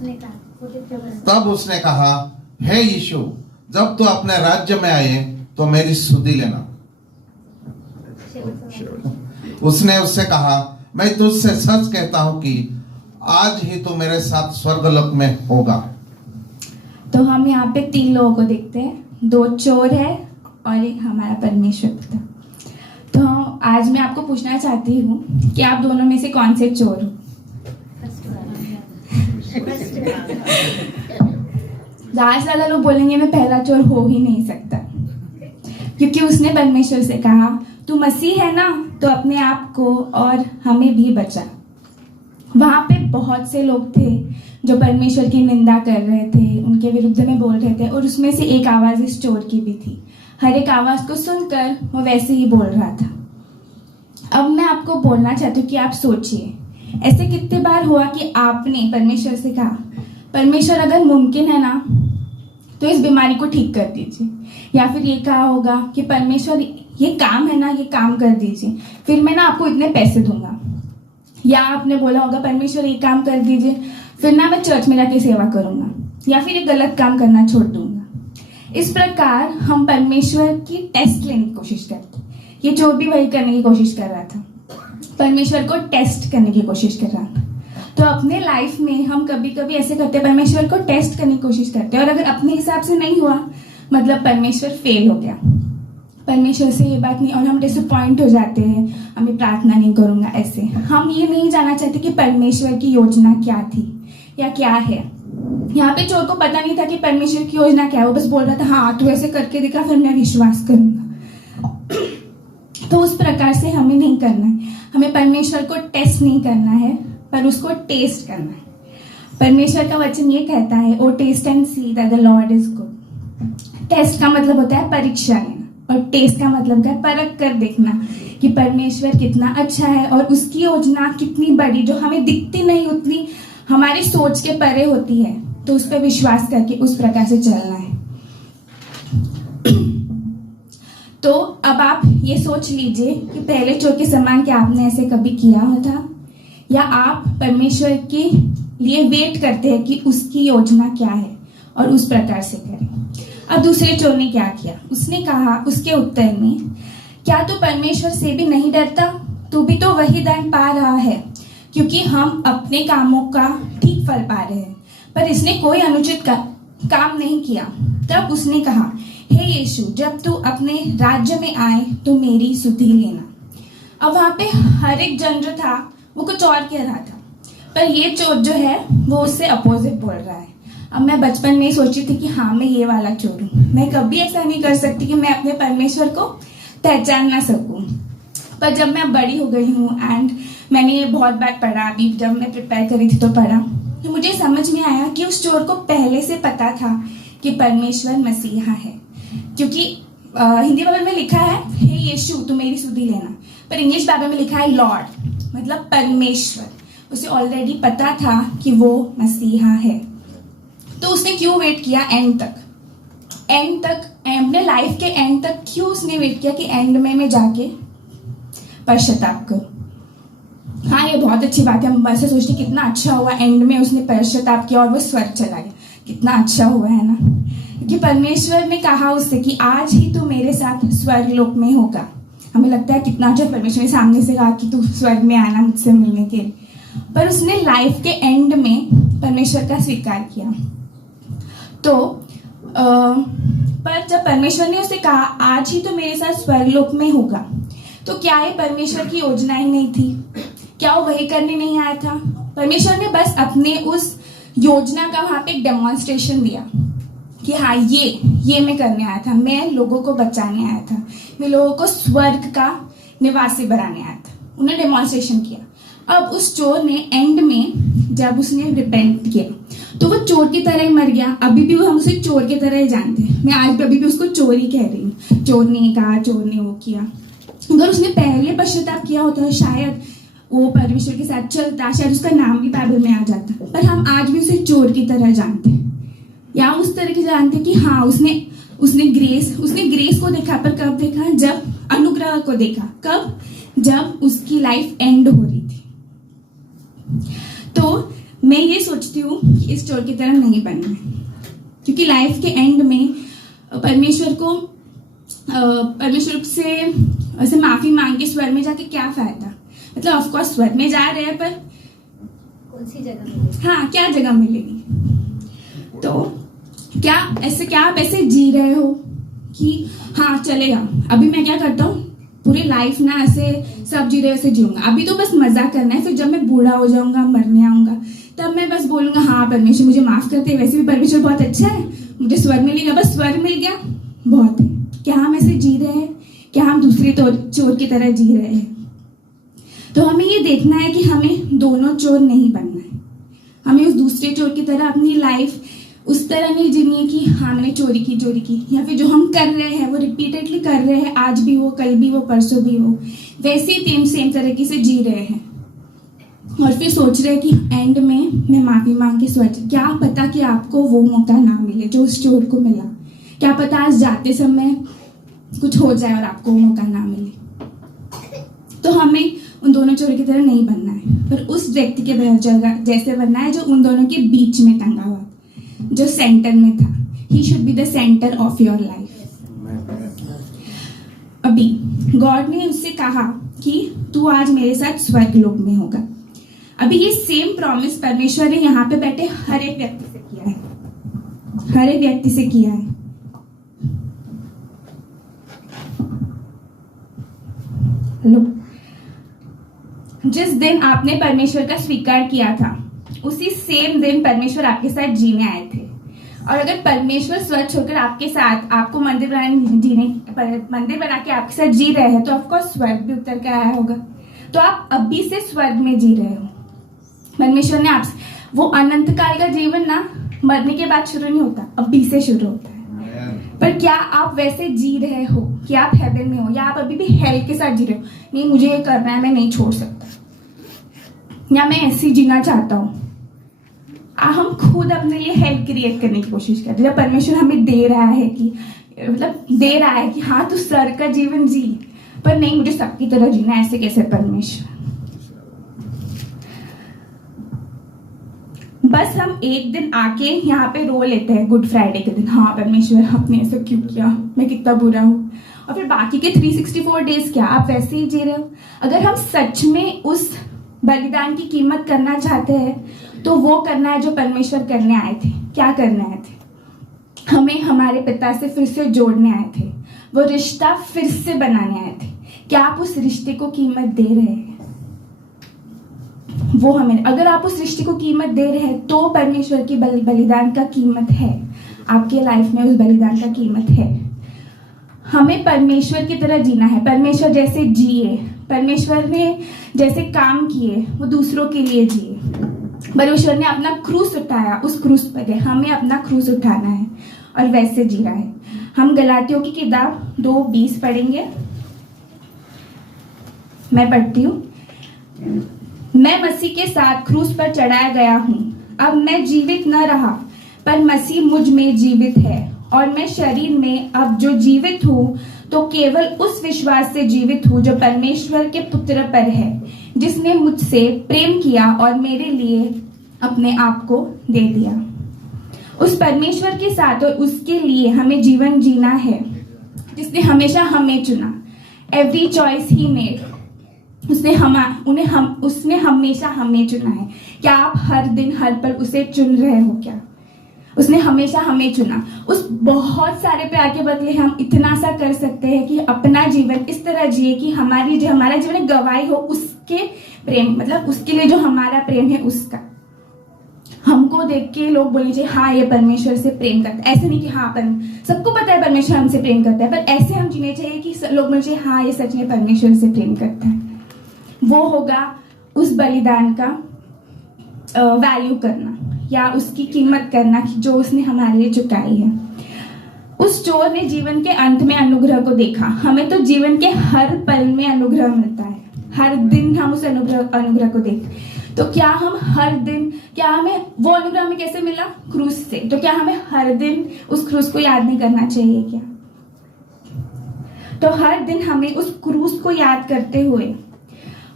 तब उसने कहा, हे यीशु, जब तू अपने राज्य में आए तो मेरी सुधि लेना। उसने उससे कहा, मैं तुझसे सच कहता हूं कि आज ही तो मेरे साथ स्वर्गलोक में होगा। तो हम यहाँ पे 3 लोगों को देखते हैं, 2 चोर है और एक हमारा परमेश्वर पिता। तो आज मैं आपको पूछना चाहती हूँ कि आप दोनों में से कौन से चोर हो? ज्यादा से ज्यादा लोग बोलेंगे मैं पहला चोर हो ही नहीं सकता, क्योंकि उसने परमेश्वर से कहा तू मसीह है ना, तो अपने आप को और हमें भी बचा। वहां पे बहुत से लोग थे जो परमेश्वर की निंदा कर रहे थे, उनके विरुद्ध में बोल रहे थे, और उसमें से एक आवाज इस चोर की भी थी। हर एक आवाज को सुनकर वो वैसे ही बोल रहा था। अब मैं आपको बोलना चाहती हूँ कि आप सोचिए, ऐसे कितने बार हुआ कि आपने परमेश्वर से कहा, परमेश्वर अगर मुमकिन है ना तो इस बीमारी को ठीक कर दीजिए, या फिर ये कहा होगा कि परमेश्वर ये काम है ना, ये काम कर दीजिए, फिर मैं ना आपको इतने पैसे दूंगा, या आपने बोला होगा परमेश्वर ये काम कर दीजिए, फिर ना मैं चर्च में जाके सेवा करूंगा, या फिर एक गलत काम करना छोड़ दूंगा। इस प्रकार हम परमेश्वर की टेस्ट लेने की कोशिश करते। ये चोर भी वही करने की कोशिश कर रहा था, परमेश्वर को टेस्ट करने की कोशिश कर रहा था। तो अपने लाइफ में हम कभी कभी ऐसे करते हैं, परमेश्वर को टेस्ट करने की कोशिश करते हैं, और अगर अपने हिसाब से नहीं हुआ मतलब परमेश्वर फेल हो गया, परमेश्वर से ये बात नहीं, और हम डिसअपॉइंट हो जाते हैं, हमें प्रार्थना नहीं करूंगा। ऐसे हम ये नहीं जानना चाहते कि परमेश्वर की योजना क्या थी या क्या है। यहाँ पे चोर को पता नहीं था कि परमेश्वर की योजना क्या है, वो बस बोल रहा था हाँ तू ऐसे करके दिखा फिर मैं विश्वास करूंगा। तो उस प्रकार से हमें नहीं करना है, हमें परमेश्वर को टेस्ट नहीं करना है, पर उसको टेस्ट करना है। परमेश्वर का वचन ये कहता है, O taste and see that the lord is good. Taste का मतलब होता है परीक्षा लेना, और टेस्ट का मतलब होता है परख कर देखना कि परमेश्वर कितना अच्छा है और उसकी योजना कितनी बड़ी, जो हमें दिखती नहीं उतनी हमारी सोच के परे होती है, तो उस पर विश्वास करके उस प्रकार से चलना है। तो अब आप ये सोच लीजिए कि पहले चोर के समान क्या आपने ऐसे कभी किया था, या आप परमेश्वर के लिए वेट करते हैं कि उसकी योजना क्या है और उस प्रकार से करें। अब दूसरे चोर ने क्या किया, उसने कहा उसके उत्तर में, क्या तू परमेश्वर से भी नहीं डरता? तू भी तो वही दंड पा रहा है, क्योंकि हम अपने कामों का ठीक फल पा रहे हैं, पर इसने कोई अनुचित काम नहीं किया। तब उसने कहा, हे यीशु, जब तू अपने राज्य में आए तो मेरी सुधि लेना। अब वहां पे हर एक जन जो था वो कुछ और कह रहा था, पर ये चोर जो है वो उससे अपोजिट बोल रहा है। अब मैं बचपन में ही सोची थी कि हाँ मैं ये वाला चोर हूँ, मैं कभी ऐसा नहीं कर सकती कि मैं अपने परमेश्वर को पहचान ना सकूं। पर जब मैं बड़ी हो गई हूँ एंड मैंने ये बहुत बार पढ़ा, अभी जब मैं प्रिपेयर करी थी तो पढ़ा, तो मुझे समझ में आया कि उस चोर को पहले से पता था कि परमेश्वर मसीहा है, क्योंकि हिंदी बाइबल में लिखा है हे यीशु तू मेरी सुधि लेना, पर इंग्लिश बाइबल में लिखा है लॉर्ड, मतलब परमेश्वर। उसे ऑलरेडी पता था कि वो मसीहा है, तो उसने क्यों वेट किया एंड तक, अपने लाइफ के एंड तक क्यों उसने वेट किया कि एंड में मैं जाके पश्चाताप करूं। हाँ ये बहुत अच्छी बात है, हम ऐसे सोचते कितना अच्छा हुआ एंड में उसने पश्चाताप किया और वो स्वर्ग चला गया, कितना अच्छा हुआ है ना, क्योंकि परमेश्वर ने कहा उससे कि आज ही तू मेरे साथ स्वर्ग लोक में होगा। हमें लगता है कितना अच्छा, परमेश्वर ने सामने से कहा कि तू स्वर्ग में आना मुझसे मिलने के लिए, पर उसने लाइफ के एंड में परमेश्वर का स्वीकार किया। तो पर जब परमेश्वर ने उसे कहा आज ही तो मेरे साथ स्वर्गलोक में होगा, तो क्या ये परमेश्वर की योजना ही नहीं थी? क्या वो वही करने नहीं आया था? परमेश्वर ने बस अपने उस योजना का वहां पे एक डेमोन्स्ट्रेशन दिया कि हाँ ये मैं करने आया था, मैं लोगों को बचाने आया था, मैं लोगों को स्वर्ग का निवासी बनाने आया था। उन्होंने डेमोन्स्ट्रेशन किया। अब उस चोर ने एंड में जब उसने रिपेंट किया तो वो चोर की तरह ही मर गया। अभी भी हम उसे चोर की तरह ही जानते हैं, मैं आज भी अभी भी उसको चोर ही कह रही हूँ। चोर ने कहा, चोर ने वो किया। अगर उसने पहले पश्चाताप किया होता तो शायद वो परमेश्वर के साथ चलता, शायद उसका नाम भी बाइबल में आ जाता, पर हम आज भी उसे चोर की तरह जानते हैं, या उस तरह की जानते हैं कि हाँ उसने ग्रेस को देखा, पर कब देखा? जब अनुग्रह को देखा, कब? जब उसकी लाइफ एंड हो रही थी। तो मैं ये सोचती हूँ कि इस चोर की तरह नहीं बनना है, क्योंकि लाइफ के एंड में परमेश्वर से ऐसे माफी मांग के स्वर्ग में जाके क्या फायदा। मतलब ऑफ कोर्स स्वर्ग में जा रहे हैं, पर कौन सी जगह मिलेगी? हाँ, क्या जगह मिलेगी। तो क्या आप ऐसे जी रहे हो कि हाँ चलेगा, अभी मैं क्या करता हूँ पूरी लाइफ ना ऐसे सब जी रहे वैसे जीऊंगा, अभी तो बस मजा करना है, फिर जब मैं बूढ़ा हो जाऊंगा, मरने आऊंगा, तब मैं बस बोलूंगा हाँ परमेश्वर मुझे माफ करते, वैसे भी परमेश्वर बहुत अच्छा है, मुझे स्वर्ग मिलेगा, बस स्वर्ग मिल गया बहुत है। क्या हम ऐसे जी रहे हैं? क्या हम दूसरे चोर की तरह जी रहे हैं? तो हमें ये देखना है कि हमें दोनों चोर नहीं बनना है। हमें उस दूसरे चोर की तरह अपनी लाइफ उस तरह नहीं जीनी है कि हाँ मैंने चोरी की, या फिर जो हम कर रहे हैं वो रिपीटेडली कर रहे हैं, आज भी हो, कल भी हो, परसों भी हो, वैसे ही सेम तरीके से जी रहे हैं, और फिर सोच रहे हैं कि एंड में मैं माफी मांग के सोच, क्या पता कि आपको वो मौका ना मिले जो उस चोर को मिला। क्या पता आज जाते समय कुछ हो जाए और आपको वो मौका ना मिले। तो हमें उन दोनों चोरों की तरह नहीं बनना है, पर उस व्यक्ति के जगह जैसे बनना है जो उन दोनों के बीच में टंगा हुआ, जो सेंटर में था। He should be the centre of your life. अभी गॉड ने उससे कहा कि तू आज मेरे साथ स्वर्ग लोक में होगा। अभी ये सेम प्रॉमिस परमेश्वर ने यहाँ पे बैठे हर एक व्यक्ति से किया है, हर एक व्यक्ति से किया है। हेलो, जिस दिन आपने परमेश्वर का स्वीकार किया था उसी सेम दिन परमेश्वर आपके साथ जीने आए थे। और अगर परमेश्वर स्वर्ग छोड़कर आपके साथ आपको मंदिर बना के आपके साथ जी रहे हैं, तो ऑफकोर्स स्वर्ग भी उतर कर आया होगा। तो आप अभी से स्वर्ग में जी रहे हो। परमेश्वर ने आपसे वो अनंत काल का जीवन ना मरने के बाद शुरू नहीं होता, अभी से शुरू होता है। पर क्या आप वैसे जी रहे हो कि आप हेवन में हो, या आप अभी भी हेल के साथ जी रहे हो? नहीं, मुझे ये करना है, मैं नहीं छोड़ सकता, या मैं ऐसे जीना चाहता हूँ। हम खुद अपने लिए हेल क्रिएट करने की कोशिश करते हैं। जब परमेश्वर हमें दे रहा है कि हाँ तू स्वर्ग का जीवन जी, पर नहीं मुझे सबकी तरह जीना, ऐसे कैसे परमेश्वर? बस हम एक दिन आके यहाँ पे रो लेते हैं गुड फ्राइडे के दिन, हाँ परमेश्वर आपने ऐसा क्यों किया, मैं कितना बुरा हूँ, और फिर बाकी के 364 डेज क्या आप वैसे ही जी रहे हो? अगर हम सच में उस बलिदान की कीमत करना चाहते हैं तो वो करना है जो परमेश्वर करने आए थे। क्या करने आए थे? हमें हमारे पिता से फिर से जोड़ने आए थे, वो रिश्ता फिर से बनाने आए थे। क्या आप उस रिश्ते को कीमत दे रहे हैं? वो हमें, अगर आप उस रिश्ते को कीमत दे रहे हैं तो परमेश्वर की बलिदान का कीमत है, आपके लाइफ में उस बलिदान का कीमत है। हमें परमेश्वर की तरह जीना है, परमेश्वर जैसे जिए, परमेश्वर ने जैसे काम किए वो दूसरों के लिए जिए। परमेश्वर ने अपना क्रूस उठाया, उस क्रूस पर गए, हमें अपना क्रूस उठाना है और वैसे जीना है। हम गलातियों की किताब 2:20 पढ़ेंगे। मैं पढ़ती हूँ। मैं मसीह के साथ क्रूस पर चढ़ाया गया हूँ, अब मैं जीवित न रहा पर मसीह मुझ में जीवित है, और मैं शरीर में अब जो जीवित हूँ तो केवल उस विश्वास से जीवित हूँ जो परमेश्वर के पुत्र पर है, जिसने मुझसे प्रेम किया और मेरे लिए अपने आप को दे दिया। उस परमेश्वर के साथ और उसके लिए हमें जीवन जीना है जिसने हमेशा हमें चुना। एवरी चॉइस ही मेड, उसने हमेशा हमें चुना है। क्या आप हर दिन हर पल उसे चुन रहे हो? क्या उसने हमेशा हमें चुना? उस बहुत सारे प्यार के बदले हम इतना सा कर सकते हैं कि अपना जीवन इस तरह जिए कि हमारा जीवन गवाही हो उसके प्रेम, मतलब उसके लिए जो हमारा प्रेम है उसका। हमको देख के लोग बोलने चाहिए हाँ ये परमेश्वर से प्रेम करता है। ऐसे नहीं कि हाँ सबको पता है परमेश्वर हमसे प्रेम करता है, पर ऐसे हम जीने चाहिए कि लोग बोलने चाहिए हाँ ये सच में परमेश्वर से प्रेम करता है। वो होगा उस बलिदान का वैल्यू करना या उसकी कीमत करना जो उसने हमारे लिए चुकाई है। उस चोर ने जीवन के अंत में अनुग्रह को देखा। हमें तो जीवन के हर पल में अनुग्रह मिलता है, हर दिन हम उस अनुग्रह को देखते। तो क्या हम हर दिन, क्या हमें वो अनुग्रह हमें कैसे मिला? क्रूस से। तो क्या हमें हर दिन उस क्रूस को याद नहीं करना चाहिए क्या? तो हर दिन हमें उस क्रूस को याद करते हुए,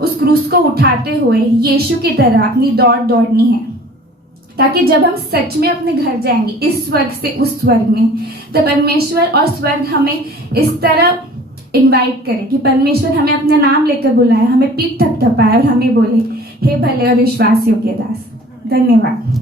उस क्रूस को उठाते हुए यीशु की तरह अपनी दौड़ दौड़नी है। ताकि जब हम सच में अपने घर जाएंगे इस स्वर्ग से उस स्वर्ग में, तो परमेश्वर और स्वर्ग हमें इस तरह इनवाइट करे कि परमेश्वर हमें अपना नाम लेकर बुलाए, हमें पीठ थपथपाए और हमें बोले, हे भले और विश्वास योग्य दास। धन्यवाद।